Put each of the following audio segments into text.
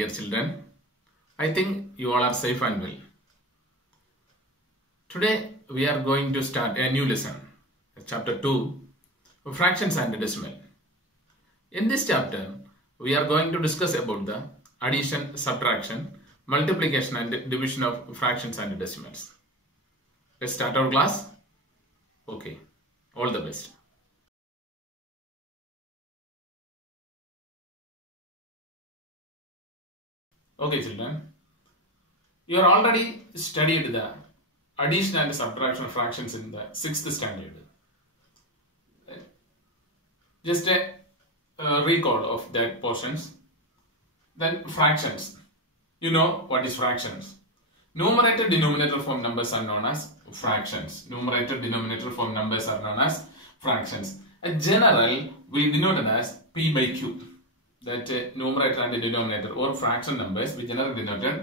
dear children. I think you all are safe and well. Today we are going to start a new lesson, chapter 2, fractions and decimal. In this chapter, we are going to discuss about the addition, subtraction, multiplication and division of fractions and decimals. Let's start our class. Okay, all the best. Okay children, you are already studied the addition and subtraction of fractions in the 6th standard. Just a recall of that portions. Then fractions. You know what is fractions. Numerator denominator form numbers are known as fractions. Numerator denominator form numbers are known as fractions. A general we denote as P by Q. That numerator and denominator or fraction numbers we generally denoted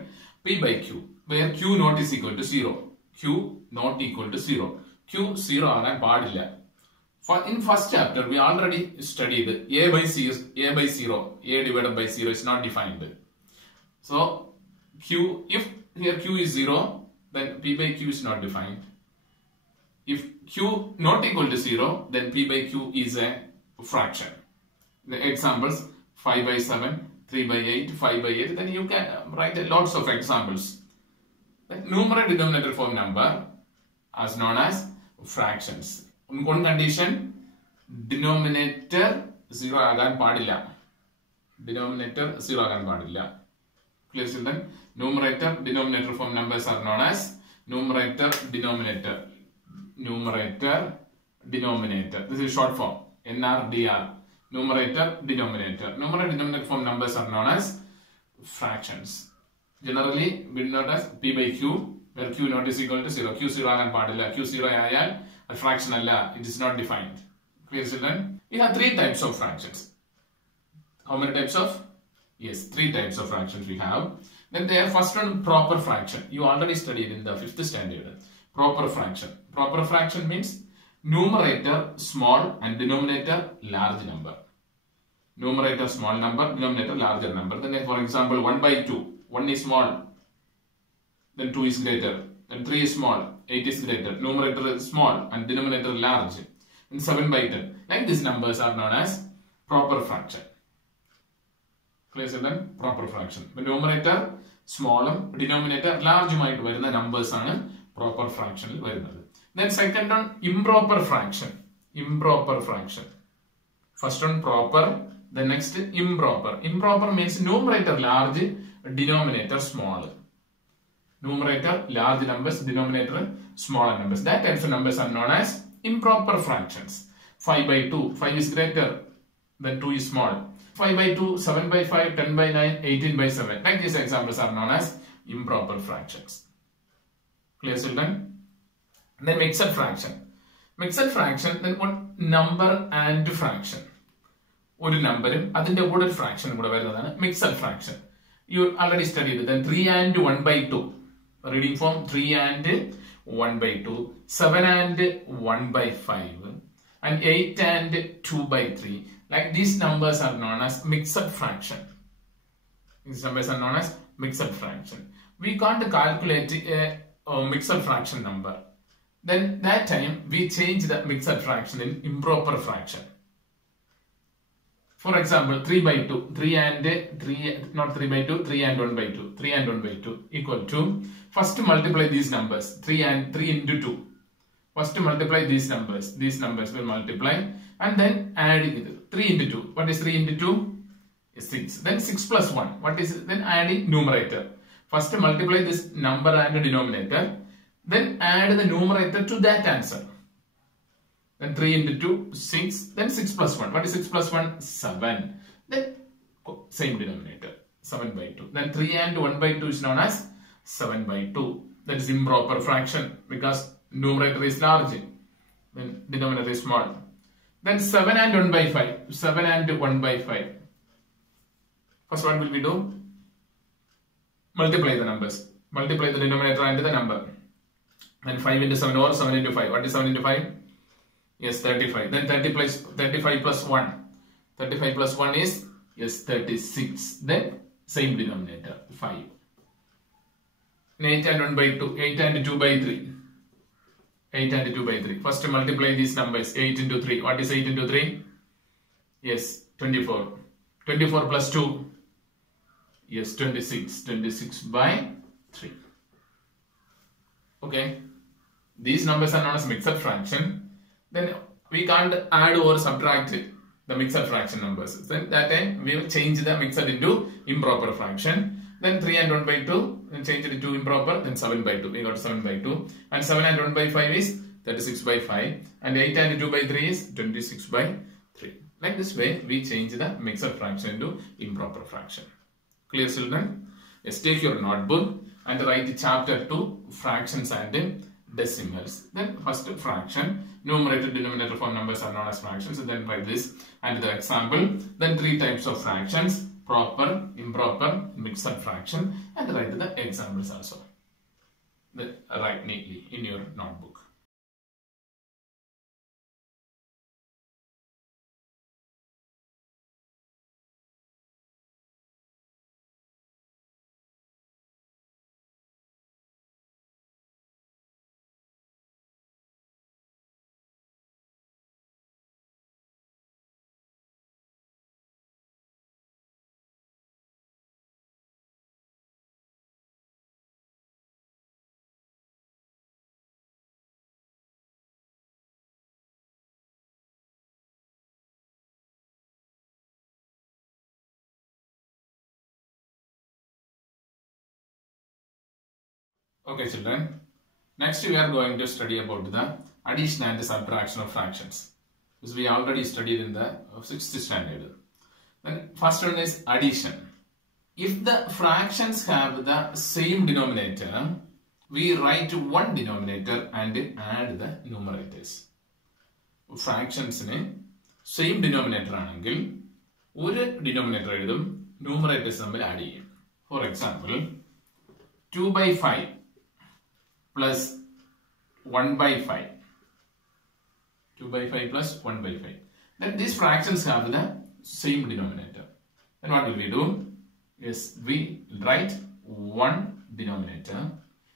P by Q, where Q not is equal to 0. Q not equal to 0. Q 0 ആകാൻ പാടില്ല. In first chapter we already studied A by 0. A divided by 0 is not defined. So Q, if here Q is 0, then P by Q is not defined. If Q not equal to 0, then P by Q is a fraction. The examples 5 by 7, 3 by 8, 5 by 8, then you can write lots of examples. The numerator denominator form number as known as fractions. One condition, denominator 0 ആകാൻ പാടില്ല. Denominator 0 ആകാൻ പാടില്ല. Clear children? Numerator denominator form numbers are known as numerator denominator. Numerator denominator. This is short form. NRDR. Numerator denominator. Numerator denominator form numbers are known as fractions. Generally we denote as P by Q, where Q not is equal to 0. Q 0 ആകാൻ പാടില്ല. Q 0 ആയാൽ a fraction അല്ല. It is not defined. Clear children? We have 3 types of fractions. How many types of? Yes, 3 types of fractions we have. Then there first one, proper fraction. You already studied in the 5th standard. Proper fraction. Proper fraction means numerator small and denominator large number. Numerator small number, denominator larger number. Then for example 1 by 2. 1 is small, then 2 is greater. Then 3 is small, 8 is greater. Numerator is small and denominator large. And 7 by 10. Like these numbers are known as proper fraction. Clear children? Proper fraction. The numerator small, denominator large might vary the numbers are proper fraction. Then second one, improper fraction. Improper fraction. First one proper, the next improper. Improper means numerator large, denominator small. Numerator large numbers, denominator smaller numbers. That types of numbers are known as improper fractions. 5 by 2, 5 is greater than 2 is small. 5 by 2, 7 by 5, 10 by 9, 18 by 7. Like these examples are known as improper fractions. Clear children? Then mixed fraction. Mixed fraction, then what? Number and fraction. One number, adinte oru fraction kuda varunadana mixed fraction. You already studied then 3 and 1 by 2. Reading form 3 and 1 by 2, 7 and 1 by 5, and 8 and 2 by 3. Like these numbers are known as mixed fraction. These numbers are known as mixed fraction. We can't calculate a mixed fraction number. Then that time we change the mixed fraction in improper fraction. For example, 3 by 2, 3 and 3, not 3 by 2, 3 and 1 by 2, 3 and 1 by 2 equal to, first multiply these numbers, 3 and 3 into 2. First multiply these numbers will multiply and then adding it, 3 into 2, what is 3 into 2? Is 6, then 6 plus 1, what is it? Then adding numerator. First multiply this number and denominator, then add the numerator to that answer. Then 3 into 2, 6. Then 6 plus 1. What is 6 plus 1? 7. Then same denominator. 7 by 2. Then 3 and 1 by 2 is known as 7 by 2. That is improper fraction because numerator is large. Then denominator is small. Then 7 and 1 by 5. 7 and 1 by 5. First what will we do? Multiply the numbers. Multiply the denominator and the number. Then 5 into 7 or 7 into 5. What is 7 into 5? Yes, 35. Then 35 plus 1. 35 plus 1 is, yes, 36. Then Same denominator, 5. And 8 and 1 by 2, 8 and 2 by 3. 8 and 2 by 3. First multiply these numbers. 8 into 3. What is 8 into 3? Yes, 24. 24 plus 2. Yes, 26. 26 by 3. Okay. These numbers are known as mixed fraction. Then we can't add or subtract the mixed fraction numbers. Then that time we will change the mixed into improper fraction. Then 3 and 1 by 2, then change it to improper, then 7 by 2. We got 7 by 2. And 7 and 1 by 5 is 36 by 5. And 8 and 2 by 3 is 26 by 3. Like this way, we change the mixed fraction into improper fraction. Clear, children? Yes, take your notebook and write chapter 2, fractions and decimals. Then first fraction, numerator, denominator form numbers are known as fractions. Then write this and the example. Then 3 types of fractions. Proper, improper, mixed fraction, and write the examples also. Then write neatly in your notebook. Okay, children. Next we are going to study about the addition and subtraction of fractions. This we already studied in the 6th standard. Then first one is addition. If the fractions have the same denominator, we write one denominator and add the numerators. Fractions in same denominator ആണെങ്കിൽ ഒരു denominator എഴുതും, numerators നമ്മൾ add ചെയ്യും. For example, 2 by 5 plus 1 by 5. 2 by 5 plus 1 by 5. Then these fractions have the same denominator. Then what will we do? Yes, we write one denominator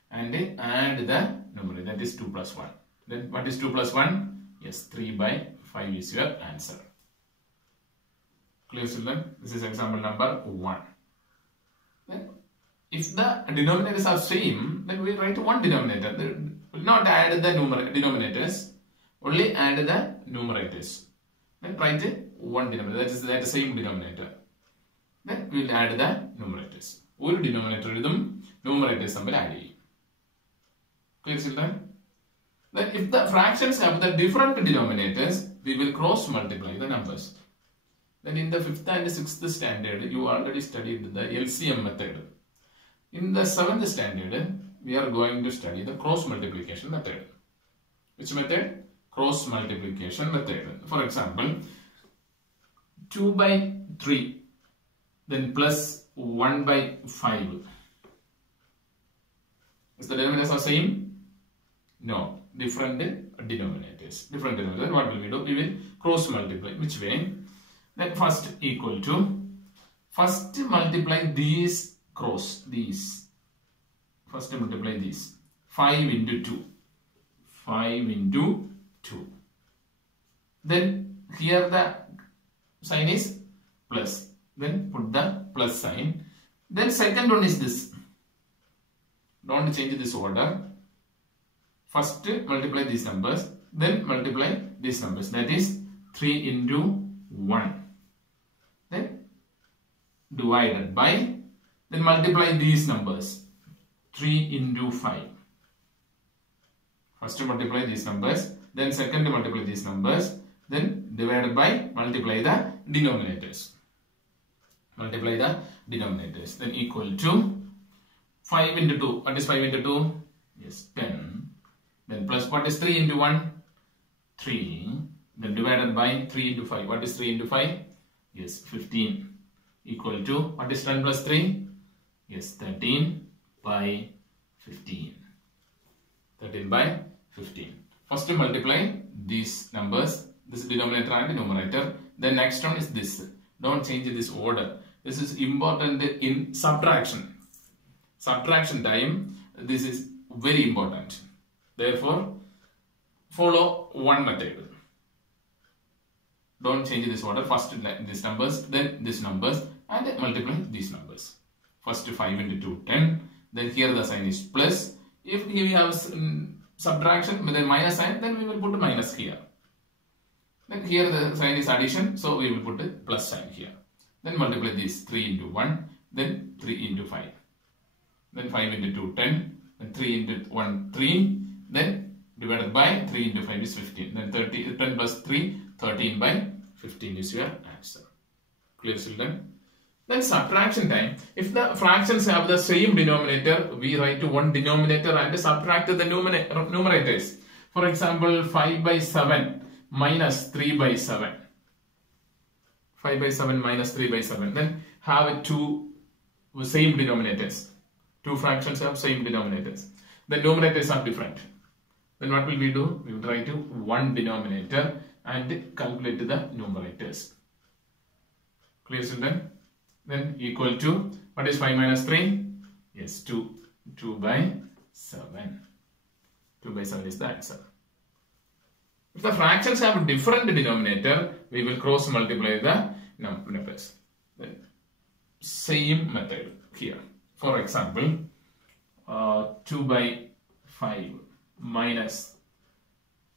and add the numerator. That is 2 plus 1. Then what is 2 plus 1? Yes, 3 by 5 is your answer. Clear, children? This is example number 1. Then if the denominators are same, then we write one denominator. We will not add the denominators, only add the numerators. Then write one denominator, that is the same denominator. Then we will add the numerators. One denominator idum numerators നമ്മൾ add ചെയ്യും. Clear, children? Then if the fractions have the different denominators, we will cross multiply the numbers. Then in the 5th and 6th standard, you already studied the LCM method. In the 7th standard, we are going to study the cross multiplication method. Which method? Cross multiplication method. For example, 2 by 3, then plus 1 by 5. Is the denominators are same? No, different denominators. Different denominators. What will we do? We will cross multiply. Which way? Then first equal to, first multiply these cross, these. First multiply these. 5 into 2. 5 into 2. Then here the sign is plus. Then put the plus sign. Then second one is this. Don't change this order. First multiply these numbers. Then multiply these numbers. That is 3 into 1. Then divided by, then multiply these numbers. 3 into 5. First multiply these numbers, then second multiply these numbers, then divided by, multiply the denominators. Multiply the denominators. Then equal to 5 into 2. What is 5 into 2? Yes, 10. Then plus what is 3 into 1? 3. Then divided by 3 into 5. What is 3 into 5? Yes, 15. Equal to, what is 10 plus 3? Yes, 13 by 15. 13 by 15. First multiply these numbers, this denominator and numerator. Then next one is this. Don't change this order. This is important in subtraction. Subtraction time, this is very important. Therefore, follow one method. Don't change this order. First these numbers, then these numbers, and multiply these numbers. First 5 into 2, 10. Then here the sign is plus. If we have subtraction with a minus sign, then we will put a minus here. Then here the sign is addition, so we will put a plus sign here. Then multiply this 3 into 1, then 3 into 5. Then 5 into 2, 10. Then 3 into 1, 3. Then divided by 3 into 5 is 15. Then 10 plus 3, 13 by 15 is your answer. Clear, children? Then subtraction time. If the fractions have the same denominator, we write to one denominator and subtract the numerators. For example, 5 by 7 minus 3 by 7. 5 by 7 minus 3 by 7. Then have two same denominators. Two fractions have same denominators. The numerators are different. Then what will we do? We will write to one denominator and calculate the numerators. Clear, children? Then equal to, what is 5 minus 3? Yes, 2. 2 by 7. 2 by 7 is the answer. If the fractions have different denominator, we will cross multiply the numbers. Then same method here. For example, 2 by 5 minus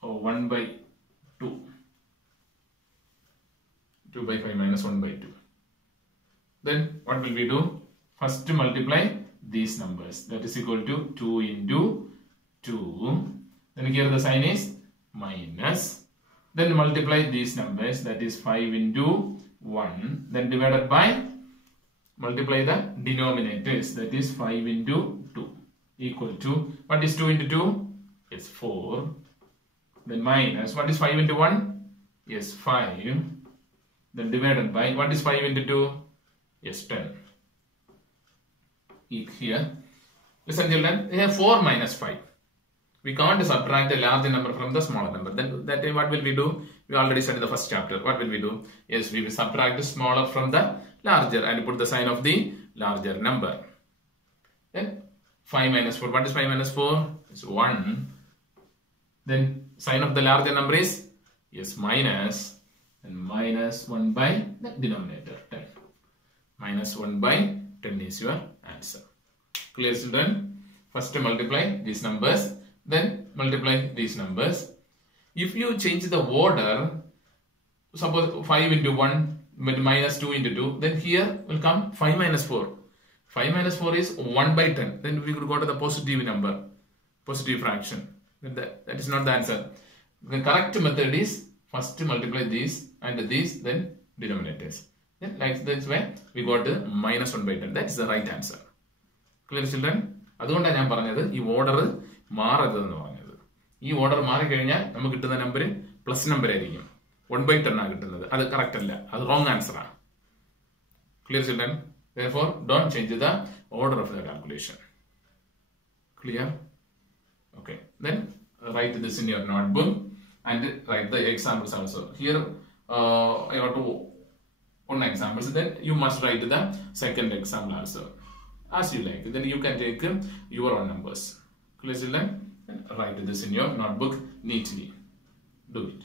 1 by 2. 2 by 5 minus 1 by 2. Then what will we do? First multiply these numbers. That is equal to 2 into 2. Then here the sign is minus. Then multiply these numbers. That is 5 into 1. Then divided by, multiply the denominators. That is 5 into 2. Equal to, what is 2 into 2? It's 4. Then minus, what is 5 into 1? Yes, 5. Then divided by, what is 5 into 2? Yes, 10. Here. Listen, children, we have 4 minus 5. We can't subtract a larger number from the smaller number. Then that time what will we do? We already said in the first chapter. What will we do? Yes, we will subtract the smaller from the larger and put the sign of the larger number. Then 5 minus 4. What is 5 minus 4? It's 1. Then sign of the larger number is, yes, minus. And minus 1 by the denominator, 10. Minus 1 by 10 is your answer. Clear, children? First multiply these numbers, then multiply these numbers. If you change the order, suppose 5 into 1 but minus 2 into 2, then here will come 5 minus 4. 5 minus 4 is 1 by 10. Then we could go to the positive number, positive fraction. That is not the answer. The correct method is first multiply these and these, then denominators. Then like this way, we got the minus 1 by 10. That is the right answer. Clear, children? അതുകൊണ്ടാണ് ഞാൻ പറഞ്ഞത് ഈ order മാറരുതെന്ന് പറഞ്ഞത്. ഈ order മാറിക്കഴിഞ്ഞാൽ നമുക്ക് കിട്ടുന്ന number plus number ആയിരിക്കും. 1 by 10 ആണ് കിട്ടുന്നത്. അത് കറക്റ്റ് അല്ല. അത് റോങ് ആൻസർ ആണ്. Clear, children? Therefore, don't change the order of the calculation. Clear? Okay. Then write this in your notebook and write the examples also. Here, I want to one examples. Then you must write the second example also. As you like. Then you can take your own numbers. Clear, children? And write this in your notebook neatly. Do it.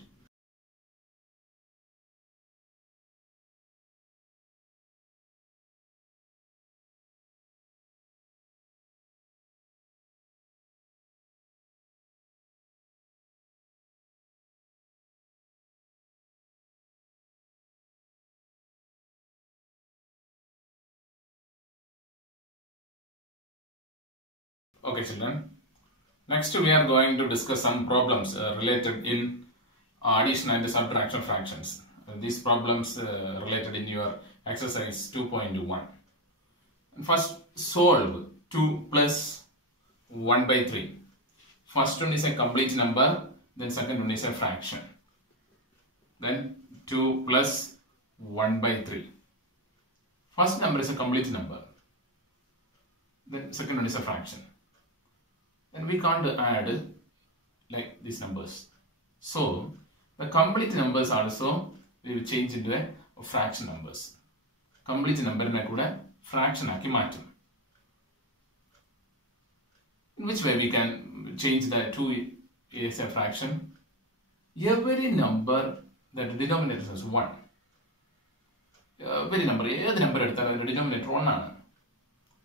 Okay, children. Next, we are going to discuss some problems related in addition and subtraction fractions. These problems related in your exercise 2.1. First, solve 2 plus 1 by 3. First one is a complete number, then second one is a fraction. Then 2 plus 1 by 3. First number is a complete number. Then second one is a fraction. Then we can't add like these numbers. So the complete numbers also we will change into a fraction numbers. complete number kuda fraction aaki maatum. In which way we can change the 2 as a fraction? Every number that denominator is 1. Every number, ഏത് number എടുത്താലും അതിന്റെ denominator 1 ആണ്.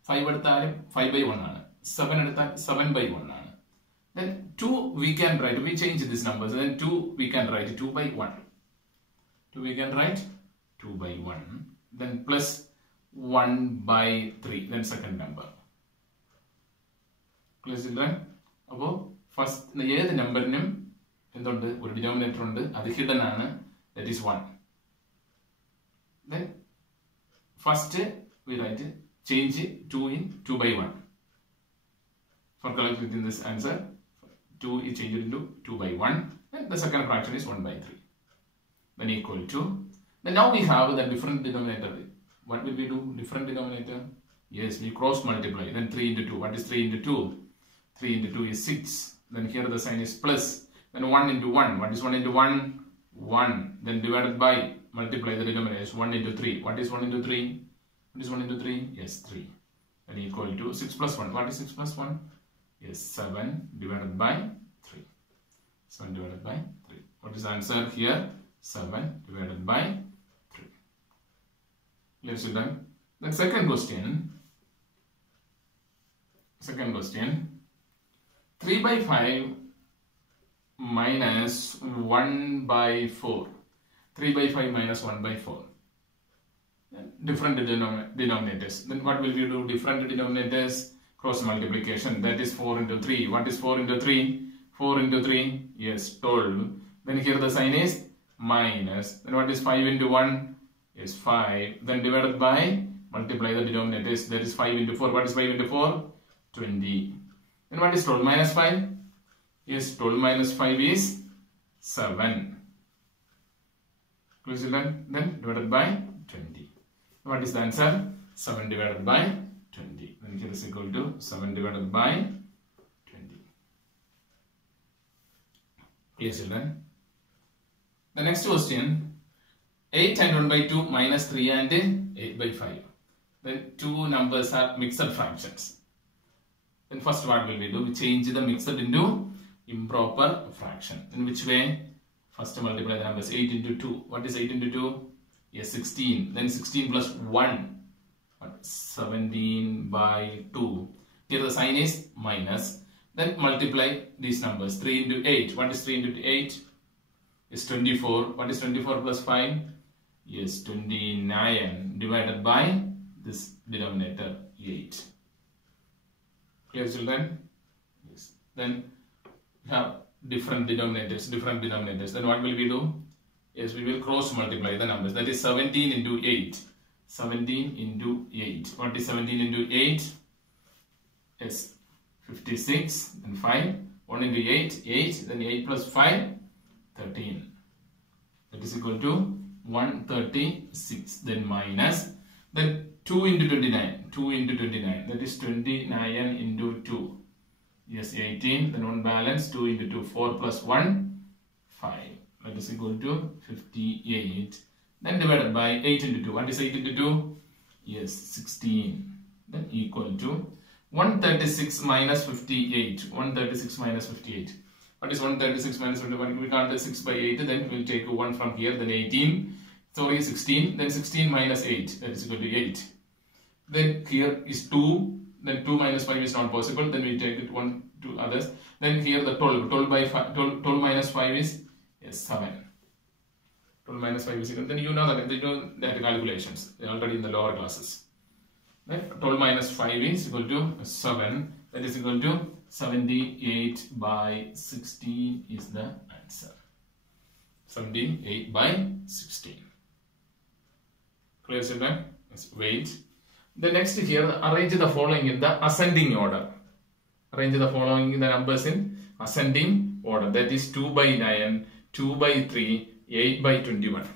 5 എടുത്താലും 5 by 1 ആണ്. 7 എടുത്താൽ 7 by 1 ആണ്. Then 2 we can write, we change these numbers, then 2 we can write 2 by 1. 2 we can write 2 by 1. Then plus 1 by 3, then second number. Clear children? അപ്പോൾ first ഏത് നമ്പറിനും എന്തുണ്ട്, ഒരു ഡിനോമിനേറ്റർ ഉണ്ട്, അത് ഹിഡൻ ആണ്, that is 1. Then first we write change 2 in 2 by 1. For calculating this answer, 2 is changed into 2 by 1, and the second fraction is 1 by 3. Then equal to, then now we have the different denominator. What will we do? Different denominator? Yes, we cross multiply. Then 3 into 2. What is 3 into 2? 3 into 2 is 6. Then here the sign is plus. Then 1 into 1. What is 1 into 1? 1. Then divided by, multiply the denominator is 1 into 3. What is 1 into 3? What is 1 into 3? Yes, 3. Then equal to 6 plus 1. What is 6 plus 1? Yes, 7 divided by 3. 7 divided by 3. What is the answer here? 7 divided by 3. Clear children? Then second question. 3 by 5 minus 1 by 4. 3 by 5 minus 1 by 4. Different denominators. Then what will we do? Different denominators, cross multiplication. That is 4 into 3. What is 4 into 3? 4 into 3? Yes, 12. Then here the sign is minus. Then what is 5 into 1? Yes, 5. Then divided by, multiply the denominators. That is 5 into 4. What is 5 into 4? 20. Then what is 12 minus 5? Yes, 12 minus 5 is 7. Close it. Then divided by 20. What is the answer? 7 divided by 20. Then here is equal to 7 divided by 20. Clear children? The next question, 8 and 1 by 2 minus 3 and 8 by 5. Then two numbers are mixed fractions. Then first what will we do? We change the mixed into improper fraction. In which way? First multiply the numbers. 8 into 2. What is 8 into 2? Yes, 16. Then 16 plus 1. 17 by 2. Here the sign is minus. Then multiply these numbers. 3 into 8. What is 3 into 8? Is 24. What is 24 plus 5? Yes, 29 divided by this denominator 8. Clear children? Yes. Then we have different denominators. Then what will we do? Yes, we will cross multiply the numbers. That is 17 into 8. 17 into 8. What is 17 into 8? Yes, 56. Then 5. 1 into 8. 8. Then 8 plus 5. 13. That is equal to 136. Then minus. Then 2 into 29. 2 into 29. That is 29 into 2. Yes, 18. Then one balance. 2 into 2. 4 plus 1. 5. That is equal to 58. Then divided by 8 into 2. What is 8 into 2? Yes, 16. Then equal to 136 minus 58. 136 minus 58. What is 136 minus 58? We can't do 6 by 8. Then we will take 1 from here. Then 18. Sorry, 16. Then 16 minus 8. That is equal to 8. Then here is 2. Then 2 minus 5 is not possible. Then we take it 1, 2 others. Then here the 12. 12 by 5. 12 minus 5 is, yes, 7. 12 minus 5 is equal. Then you know that calculations. They are already in the lower classes. Then 12 minus 5 is equal to 7. That is equal to 78 by 16 is the answer. 78 by 16. Clear children? Let's wait. The next here, arrange the following in the ascending order. Arrange the following in the numbers in ascending order. That is 2 by 9, 2 by 3, 8 by 21.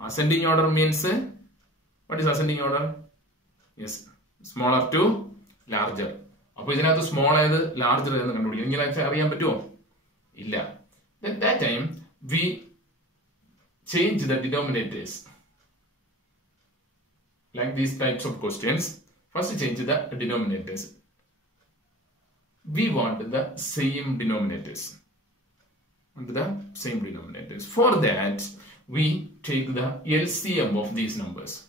Ascending order means, what is ascending order? Yes, smaller to larger. അപ്പോൾ ഇതിനകത്ത് small ആയത് larger എന്ന് കണ്ടുപിടിക്കും. ഇങ്ങനെ അറിയാൻ പറ്റുമോ? ഇല്ല. Then that time we change the denominators. like these types of questions, first change the denominators. We want the same denominators. For that, we take the LCM of these numbers.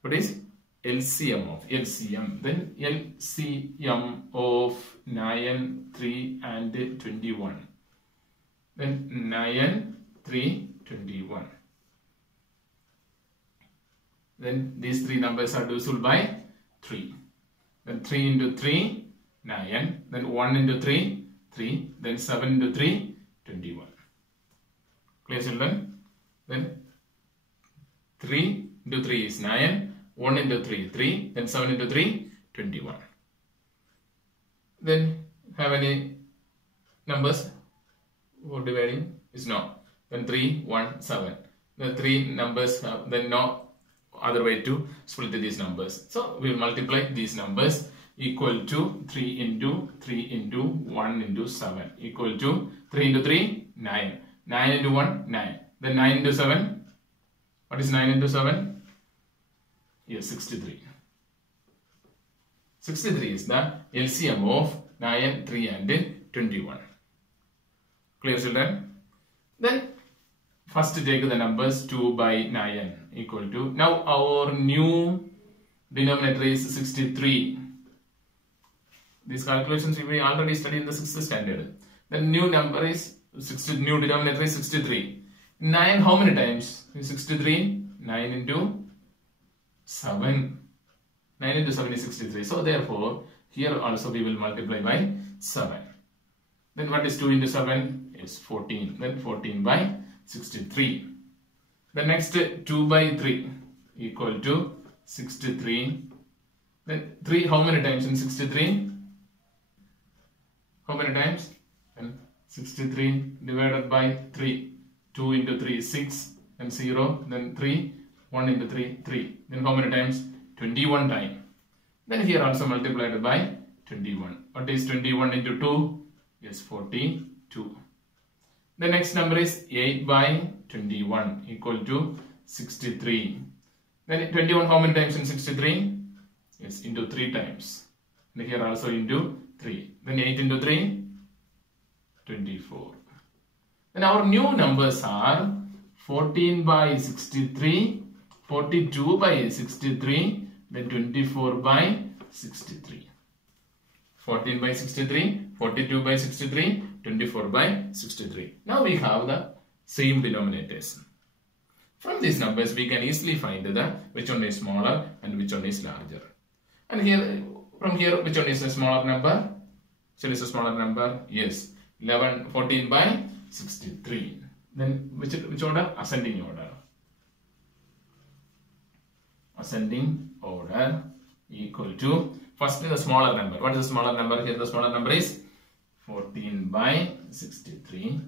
What is LCM of LCM? Then LCM of 9, 3 and 21. Then 9, 3, 21. Then these three numbers are divisible by 3. Then 3 into 3, 9. Then 1 into 3, 3. Then 7 into 3, 21. Clear, children? Then 3 into 3 is 9. 1 into 3, 3. Then 7 into 3, 21. Then have any numbers for dividing? Is no. Then 3, 1, 7. The three numbers have then no other way to split these numbers. So we will multiply these numbers. Equal to 3 into 1 into 7 equal to 3 into 3, 9. 9 into 1, 9. Then 9 into 7. What is 9 into 7? Yes, 63. 63 is the LCM of 9, 3 and 21. Clear, children? Then first take the numbers 2 by 9 equal to. Now our new denominator is 63. These calculations we already studied in the 6th standard. The new number is new denominator is 63. 9 how many times? 63. 9 into 7. 9 into 7 is 63. So therefore, here also we will multiply by 7. Then what is 2 into 7? Is 14. Then 14 by 63. The next 2 by 3 equal to 63. Then 3 how many times in 63? How many times? Then 63 divided by 3. 2 into 3 is 6. Then 0. Then 3. 1 into 3, 3. Then how many times? 21 times. Then here also multiplied by 21. What is 21 into 2? Yes, 42. The next number is 8 by 21 equal to 63. Then 21 how many times in 63? Yes, into 3 times. And here also into 3. Then 8 into 3, 24. Then our new numbers are 14 by 63, 42 by 63, then 24 by 63. 14 by 63, 42 by 63, 24 by 63. Now we have the same denominators. From these numbers we can easily find which one is smaller and which one is larger. And here, from here, which one is a smaller number? Which one is a smaller number? Yes, 14 by 63. Then which order? Ascending order. Ascending order equal to, first the smaller number. What is the smaller number? Here the smaller number is 14 by 63.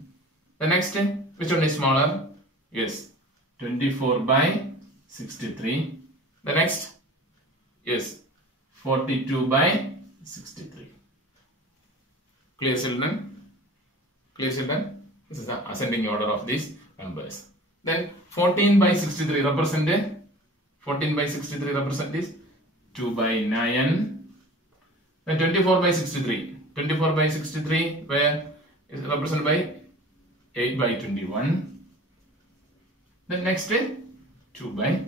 The next, which one is smaller? Yes, 24 by 63. The next, yes, 42 by 63. Clear, children? Clear, children? This is the ascending order of these numbers. Then 14 by 63 represent 14 by 63 represent is 2 by 9. Then 24 by 63. 24 by 63 where is represented by 8 by 21. Then next 2 by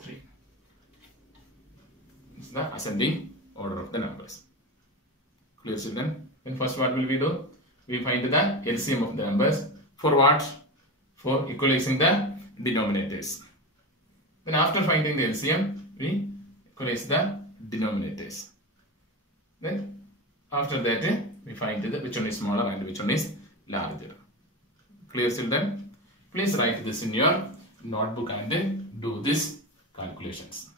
3. This is the ascending order of the numbers. Clear, children? Then first what will we do? We find the LCM of the numbers. For what? For equalizing the denominators. Then after finding the LCM, we equalize the denominators. Then after that, we find which one is smaller and which one is larger. Clear, children? Please write this in your notebook and do these calculations.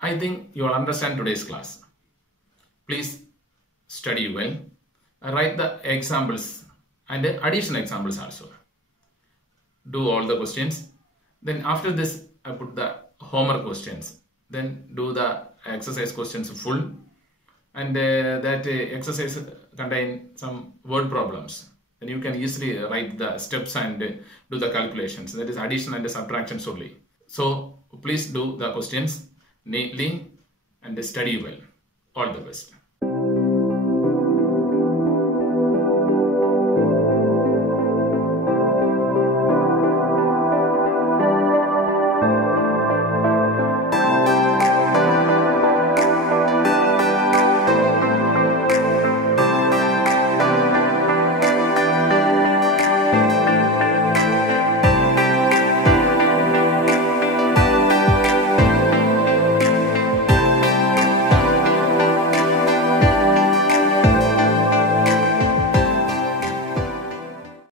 I think you will understand today's class. Please study well. Write the examples and additional examples also. Do all the questions. Then after this, I put the homework questions. Then do the exercise questions full. and that exercise contain some word problems. Then you can easily write the steps and do the calculations. That is addition and subtractions only. So please do the questions neatly and study well. All the best.